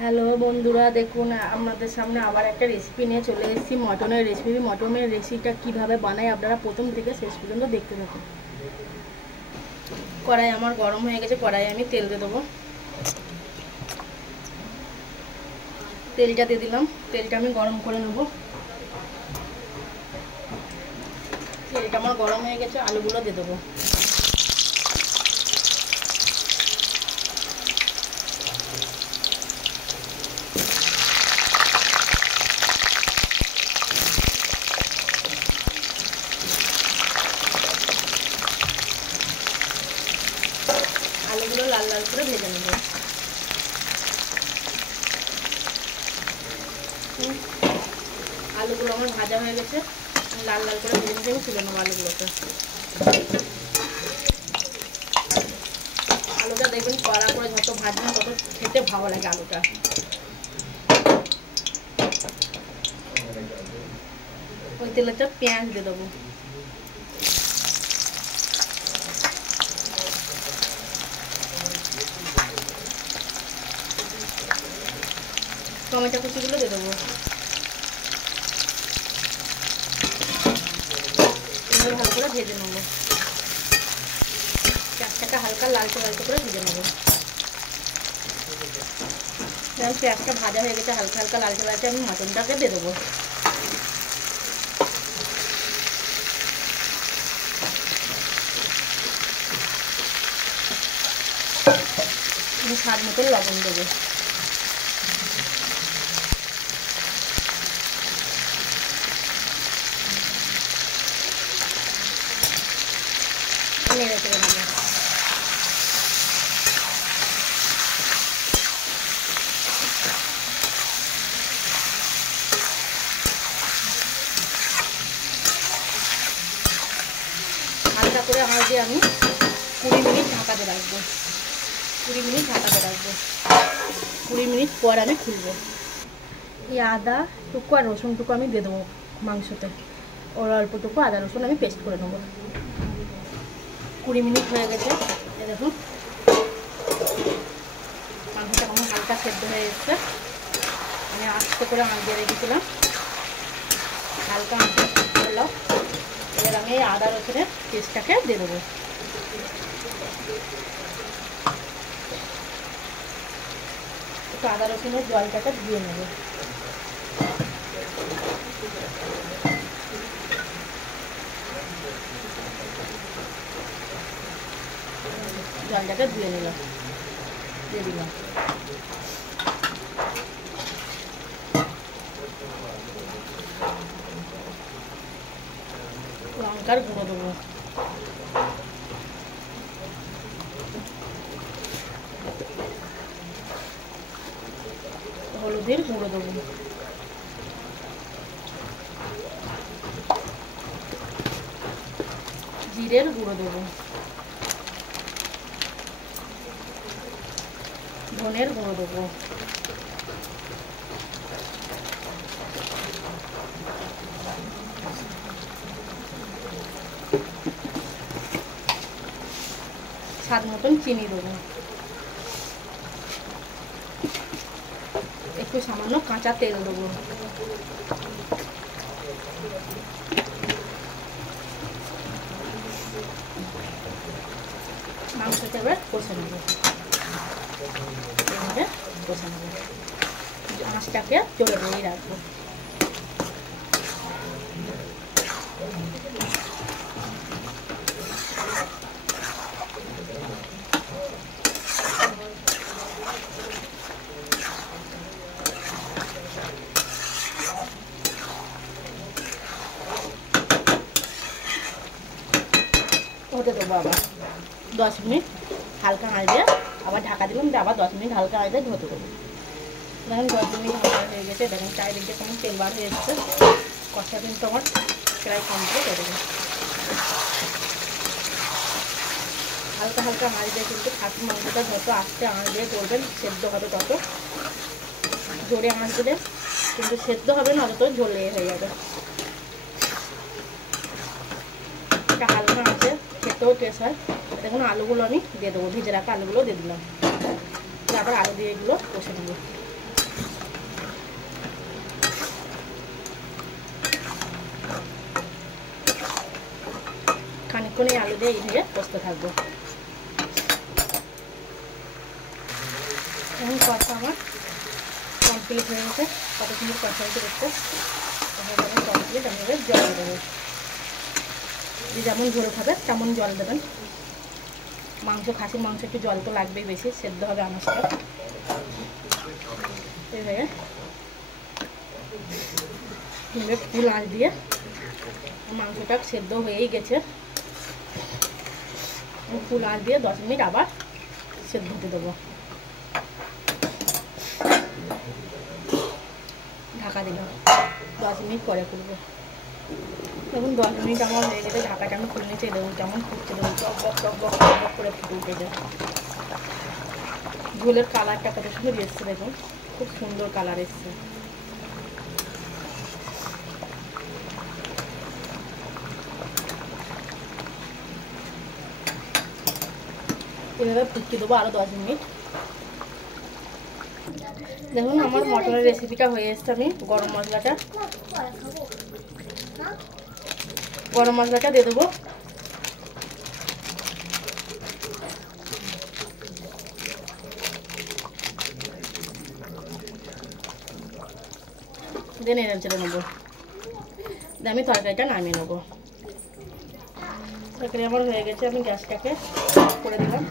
Hello বন্ধুরা, দেখুন আপনাদের সামনে আবার একটা রেসিপি নিয়ে চলে এসেছি। মটনের রেসিপি। মটনের রেসিপিটা কিভাবে বানাই আপনারা প্রথম থেকে শেষ পর্যন্ত দেখতে থাকুন। কড়াই আমার গরম হয়ে গেছে, কড়াই আমি তেল দিয়ে দেবো। তেলটা দিয়ে দিলাম, তেলটা আমি গরম করে নেব। তেলটা আমার গরম হয়ে গেছে, আলুগুলো দিয়ে দেবো। আলুগুলো লাল লাল করে ভেজে নেব। আলুগুলো আমার ভাজা হয়ে গেছে, লাল লাল করে ভেজে নিয়ে আমি তুলে নেবো আলুগুলোকে। আলুটা দেখবেন কড়া করে যত ভাজবেন তত খেতে ভালো লাগে আলুটা। ওই তেলেটা পেঁয়াজ দিয়ে দেবো। টমেটো কুচিগুলো দিয়ে দেবো। ভালো করে ভেজে নেবো। পেঁয়াজটাকে হালকা লালচে লালচে করে ভেজে নেবো। পেঁয়াজটা ভাজা হয়ে গেছে, হালকা হালকা লালচে লালচে, আমি মটনটাকে দিয়ে দেবো। স্বাদ মতো লবণ দেবো। নেড়ে চেড়ে নেবো। হালকা করে আমার দিয়ে আমি 20 মিনিট ঢাকাতে রাখবো। 20 মিনিট ঢাকাতে রাখবো। 20 মিনিট পর আমি খুলবো। এই আদা টুকু আর রসুন টুকু আমি দিয়ে দেবো মাংসতে। ওর অল্পটুকু আদা রসুন আমি পেস্ট করে নেবো। 20 মিনিট হয়ে গেছে, দেখুন মাংসটা আমার হালকা সেদ্ধ হয়ে এসছে। আমি আস্তে করে আঁচ দিয়ে রেখেছিলাম, হালকা আঁচে করলাম। এবার আমি এই আদা রসুনের পেস্টটাকে দিয়ে দেবো। একটু আদা রসুনের জলটাকে ধুয়ে নেব। জলটাকে ধুয়ে নিলাম, দিয়ে দিলাম। লঙ্কার গুঁড়ো দেবো। হলুদের গুঁড়ো দেবো। জিরের গুঁড়ো দেবো। ধনের গুঁড়ো দেবো। স্বাদ মতন চিনি দেবো। একটু সামান্য কাঁচা তেল দেবো। মাংসটা এবার কষে নেব। এভাবে কষে নেব, আঁচটাকে জোরে দিয়েই রাখবো। হতে দেবো আবার 10 মিনিট হালকা আঁচ দিয়ে, আবার ঢাকা দিলাম, আবার 10 মিনিট হালকা আঁচ দিয়ে ধুতে দেবো। দেখেন 10 মিনিট হালকা হয়ে গেছে, দেখেন চারিদিকে কেমন তেল বার হয়ে এসছে। কষা কিন্তু আমার প্রায় কমপ্লিট হয়ে যাবে। হালকা হালকা আঁচ দিয়ে কিন্তু খাসির মাংসটা যত আস্তে আঁচ দিয়ে করবেন সেদ্ধ হবে তত। জোরে আঁচ দিলে কিন্তু সেদ্ধ হবে না, তত ঝোলে হয়ে যাবে। এটা হালকা আঁচে খেতেও টেস্ট হয়। দেখুন আলুগুলো আমি দিয়ে দেবো, ভিজে রাখা আলুগুলো দিয়ে দিলাম। তারপর আলু দিয়ে এগুলো কষে নেবো। অনেকক্ষণ এই আলু দিয়ে এইভাবে কষতে থাকবো। এখন কষা আমার কমপ্লিট হয়ে গেছে। কত সুন্দর কষা হয়েছে দেখতে। কমপ্লিট আমি এবার জল দেবো। যে যেমন ঝোল খাবে তেমন জল দেবেন। মাংস, খাসির মাংস একটু জল তো লাগবেই, বেশি সেদ্ধ হবে আনাজটা। এইভাবে ফুল আঁচ দিয়ে মাংসটা সেদ্ধ হয়েই গেছে। ফুল আঁচ দিয়ে 10 মিনিট আবার সেদ্ধ হতে দেবো। ঢাকা দিলাম, 10 মিনিট পরে করবো। এখন 10 মিনিট আমার হয়ে গেছে, ঢাকাটা আমি খুলে নিচে দেবো। কেমন ফুটছে দেবো, টকবক টকবক টকবক করে ফুটে উঠেছে। ঝোলের কালারটা কত সুন্দর এসছে দেখুন, খুব সুন্দর কালার এসছে। এভাবে ফুটতে দেবো আরও 10 মিনিট। দেখুন আমার মটনের রেসিপিটা হয়ে এসছে। আমি গরম মশলাটা দিয়ে দেবো। দিয়ে নেড়ে চেড়ে নেবো। দিয়ে আমি তরকারিটা নামিয়ে নেবো। তরকারি আমার হয়ে গেছে, আমি গ্যাসটাকে করে দিলাম।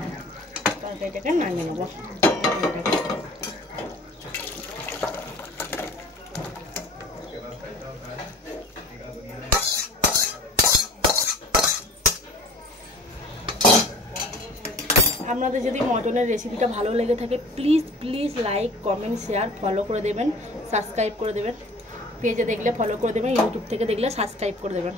তরকারিটাকে নামিয়ে নেবো। আপনাদের যদি মটনের রেসিপিটা ভালো লেগে থাকে please like, comment, share, follow করে দেবেন, সাবস্ক্রাইব করে দেবেন। পেজে দেখলে ফলো করে দেবেন, ইউটিউব থেকে দেখলে সাবস্ক্রাইব করে দেবেন।